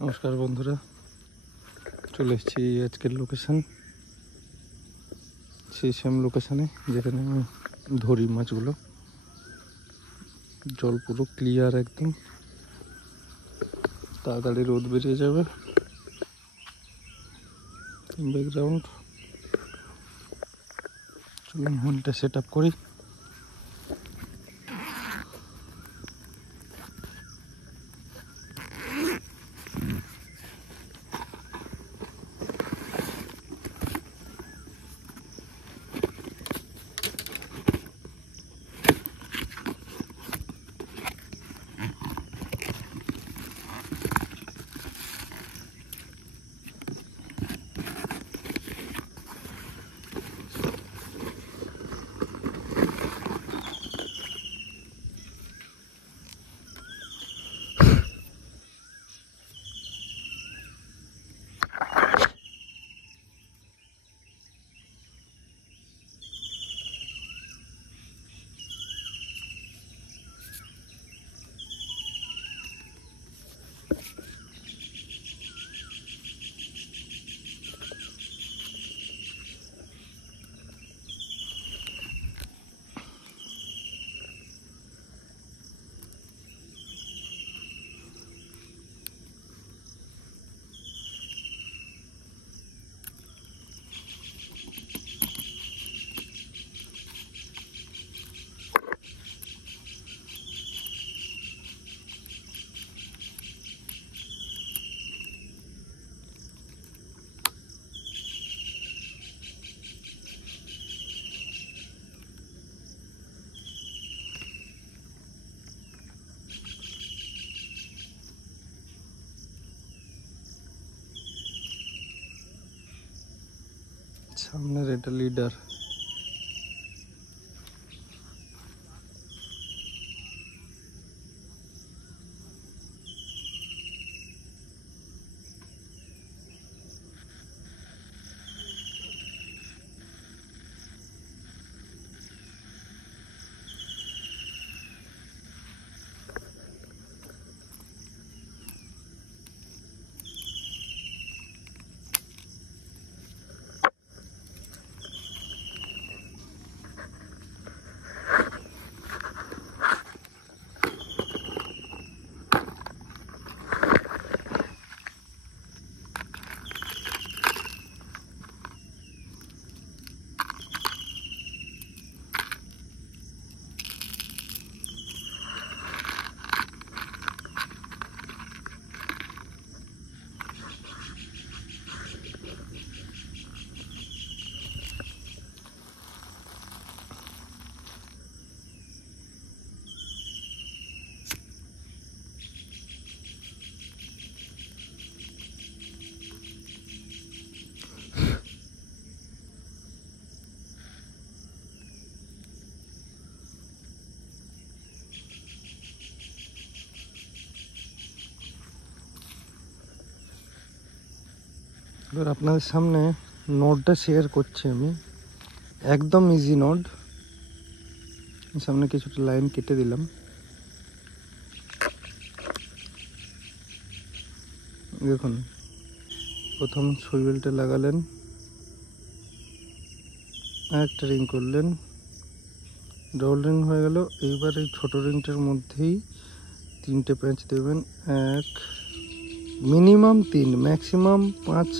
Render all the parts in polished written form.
নমস্কার বন্ধুরা, চলে এসেছি আজকের লোকেশান, সেই সেম লোকেশানে যেখানে আমি ধরি মাছগুলো। জল পুরো ক্লিয়ার, একদম তাড়াতাড়ি রোদ বেরিয়ে যাবে। ব্যাকগ্রাউন্ড, চলুন ফোনটা সেট আপ করি। সামনের এটা লিডার। এবার আপনাদের সামনে নোডটা শেয়ার করছি আমি, একদম ইজি নোড। সামনে কিছুটা লাইন কেটে দিলাম। দেখুন, প্রথম সুইবেলটা লাগালেন, একটা রিং করলেন, ডবল রিং হয়ে গেল। এইবার এই ছোট রিংটার মধ্যেই 3টে প্যাঁচ দেবেন। এক, মিনিমাম 3, ম্যাক্সিমাম 5,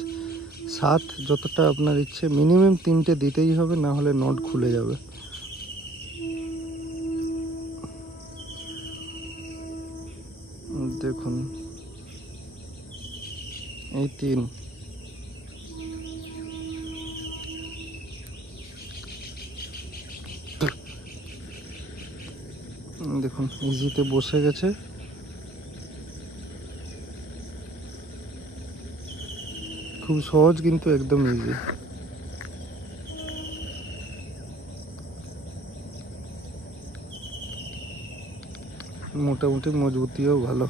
7, যতটা আপনার ইচ্ছে। মিনিমাম 3টে দিতেই হবে, না হলে নট খুলে যাবে। দেখুন, এই 3। দেখুন ইজিতে বসে গেছে। খুব সহজ, কিন্তু একদম ইজি। মোটামুটি মজবুতিও ভালো।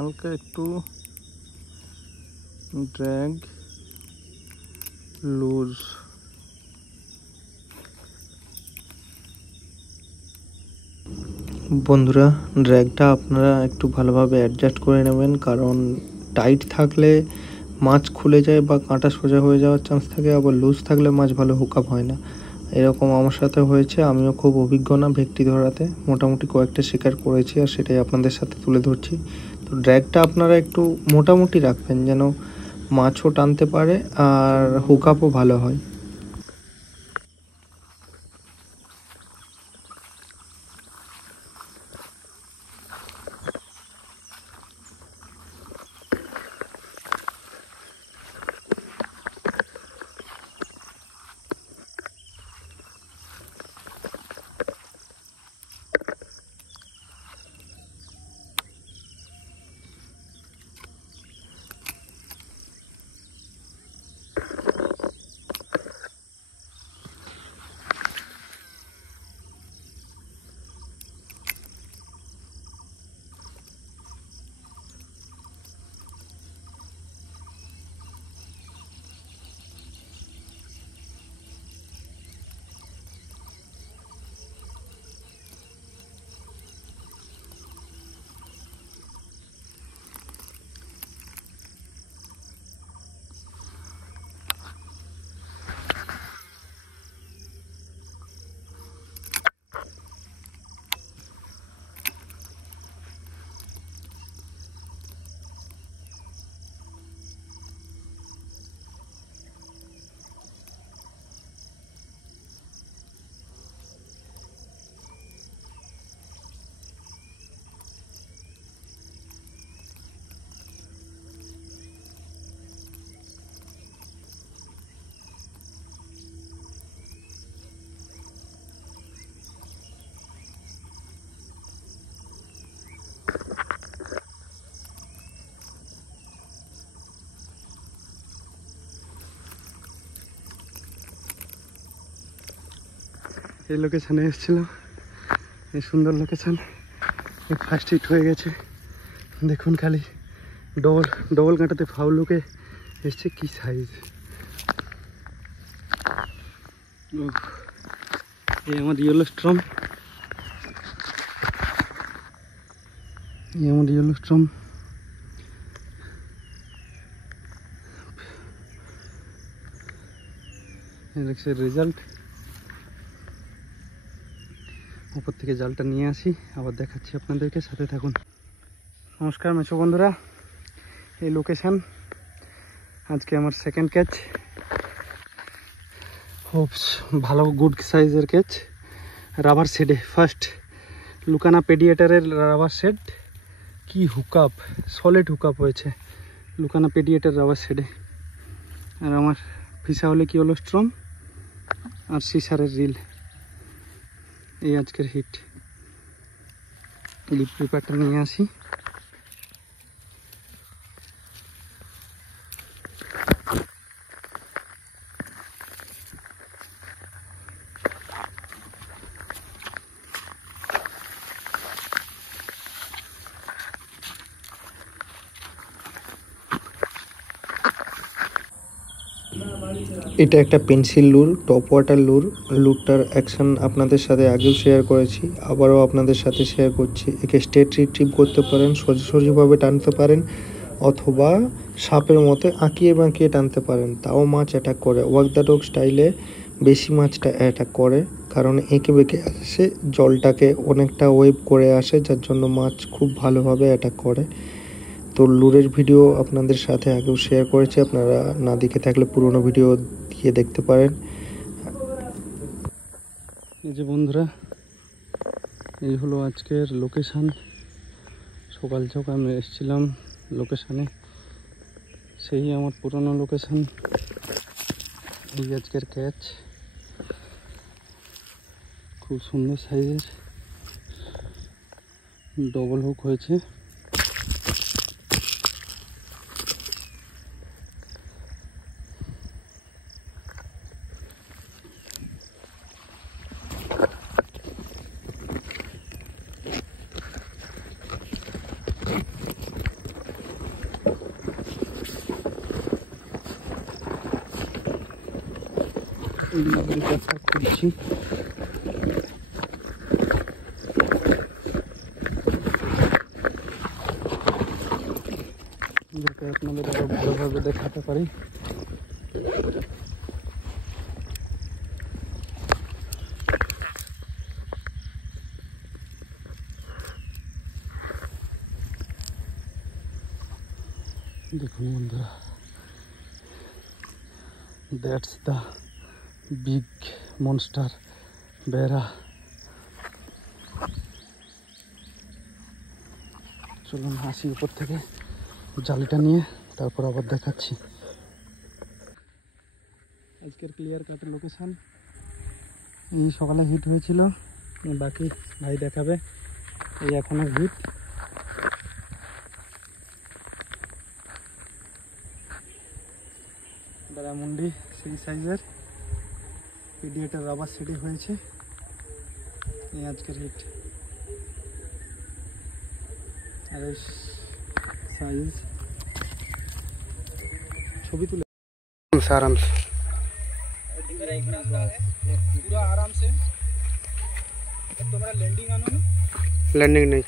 হালকা একটু ড্র্যাগ লুজ। বন্ধুরা, ড্র্যাগটা আপনারা একটু ভালোভাবে অ্যাডজাস্ট করে নেবেন, কারণ টাইট থাকলে মাছ খুলে যায় বা কাঁটা সোজা হয়ে যাওয়ার চান্স থাকে, আবার লুজ থাকলে মাছ ভালো হুক আপ হয় না। এরকম আমার সাথে হয়েছে। আমিও খুব অভিজ্ঞ না ভেটকি ধরাতে, মোটামুটি কয়েকটা শিকার করেছি আর সেটাই আপনাদের সাথে তুলে ধরছি। তো ড্র্যাগটা আপনারা একটু মোটামুটি রাখবেন যেন মাছও টানতে পারে আর হুক আপও ভালো হয়। এই লোকেশানে এসেছিলাম, এই সুন্দর লোকেশান, ফার্স্ট হিট হয়ে গেছে। দেখুন খালি ডবল কাঁটাতে ফাউলুকে এসছে, কি সাইজ। এই আমার ইয়েলো স্ট্রম, রেজাল্ট। উপর থেকে জালটা নিয়ে আসি, আবার দেখাচ্ছি আপনাদেরকে, সাথে থাকুন। নমস্কার মেছো বন্ধুরা, এই লোকেশান আজকে আমার সেকেন্ড ক্যাচ। হোপস ভালো গুড সাইজের ক্যাচ, রাবার শেডে ফার্স্ট লুকানা পেডিয়েটারের রাবার শেড। কি হুকআপ, সলিড হুকআপ হয়েছে লুকানা পেডিয়েটার রাবার শেডে। আর আমার ফিসা হলে কি হলো স্ট্রম আর সিসারের রিল। এই আজকের হিট। লিপ পেপারটা নিয়ে আসি। এটা একটা পেন্সিল লুর, টপ ওয়াটার লুর। লুরটার অ্যাকশন আপনাদের সাথে আগেও শেয়ার করেছি, আবারও আপনাদের সাথে শেয়ার করছি। একে স্ট্রেট রিট্রিভ করতে পারেন, সোজাসুজিভাবে টানতে পারেন, অথবা সাপের মতো আঁকিয়ে বাঁকিয়ে টানতে পারেন, তাও মাছ অ্যাটাক করে। ওয়াক দ্য ডগ স্টাইলে বেশি মাছটা অ্যাটাক করে, কারণ এঁকে বেঁকে আসে, জলটাকে অনেকটা ওয়েভ করে আসে, যার জন্য মাছ খুব ভালোভাবে অ্যাটাক করে। তো লুরের ভিডিও আপনাদের সাথে আগেও শেয়ার করেছি, আপনারা না দেখে থাকলে পুরোনো ভিডিও দিয়ে দেখতে পারেন। এই যে বন্ধুরা, এই হলো আজকের লোকেশান। সকাল সকাল আমি এসেছিলাম লোকেশানে, সেই আমার পুরনো লোকেশান। এই আজকের ক্যাচ, খুব সুন্দর সাইজের ডবল হুক হয়েছে। করছি। যাতে আপনাদের আরো ভালোভাবে দেখাতে পারি। দেখুন বন্ধুরা, দ্যাটস দ্য বিগ মনস্টার বেড়া। চলুন আসি উপর থেকে জালিটা নিয়ে, তারপর আবার দেখাচ্ছি। আজকের ক্লিয়ার কাট লোকেশন এই সকালে হিট হয়েছিল, বাকি ভাই দেখাবে। এই এখনো হিট। মুন্ডি সেই সাইজের পিডিএটার রাবার সিডি হয়েছে। এই আজকের হিট। আর সাইজ ছবি তুলে आराम से पूरा आराम से। तुम्हारा लैंडिंग आना ना? लैंडिंग नहीं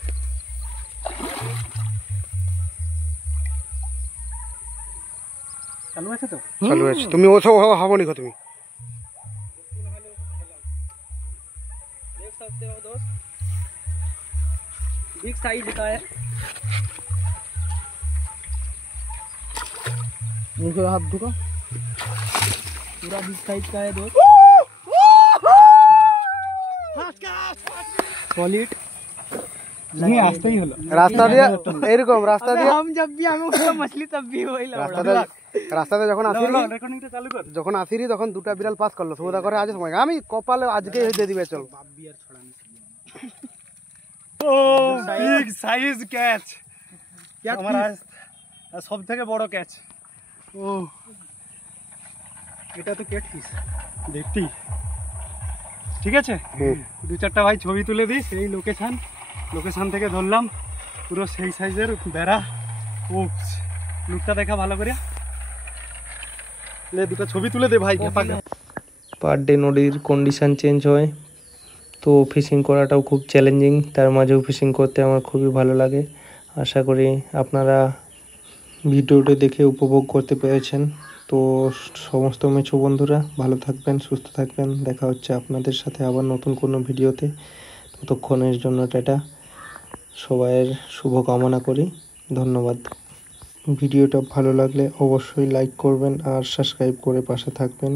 चालू আছে তো? चालू আছে। তুমি ওসব হবনি কো তুমি। देख सकते हो दोस्त, बिग साइज का है। मुझे हाथ धुका, पूरा बिग साइज का है दोस्त। सॉलिड नहीं आस्ते ही हलो रास्ता दिया एरकम रास्ता दिया। हम जब भी आगो मछली तब भी वही রাস্তাতে যখন আসিরি তখন দুটা বিড়াল পাস করলো। সৌদা করে আজ সময় আমি কপালে আজকে দিয়ে দিবে। চল ও বিগ সাইজ ক্যাচ, আমার সব থেকে বড় ক্যাচ। ও এটা তো ক্যাটফিশ দেখতি। ঠিক আছে, দু চারটা ভাই ছবি তুলে দিই। সেই লোকেশন থেকে ধরলাম, পুরো সেই সাইজের বেড়া। ও লুকটা দেখা ভালো করে, দুটো ছবি তুলে দে ভাই। পার ডে নদীর কন্ডিশন চেঞ্জ হয়, তো ফিশিং করাটাও খুব চ্যালেঞ্জিং। তার মাঝেও ফিশিং করতে আমার খুবই ভালো লাগে। আশা করি আপনারা ভিডিওটি দেখে উপভোগ করতে পেরেছেন। তো সমস্ত মেছো বন্ধুরা ভালো থাকবেন, সুস্থ থাকবেন। দেখা হচ্ছে আপনাদের সাথে আবার নতুন কোনো ভিডিওতে। ততক্ষণের জন্য টাটা। সবাইয়ের শুভ কামনা করি। ধন্যবাদ। ভিডিওটা ভালো লাগলে অবশ্যই লাইক করবেন আর সাবস্ক্রাইব করে পাশে থাকবেন।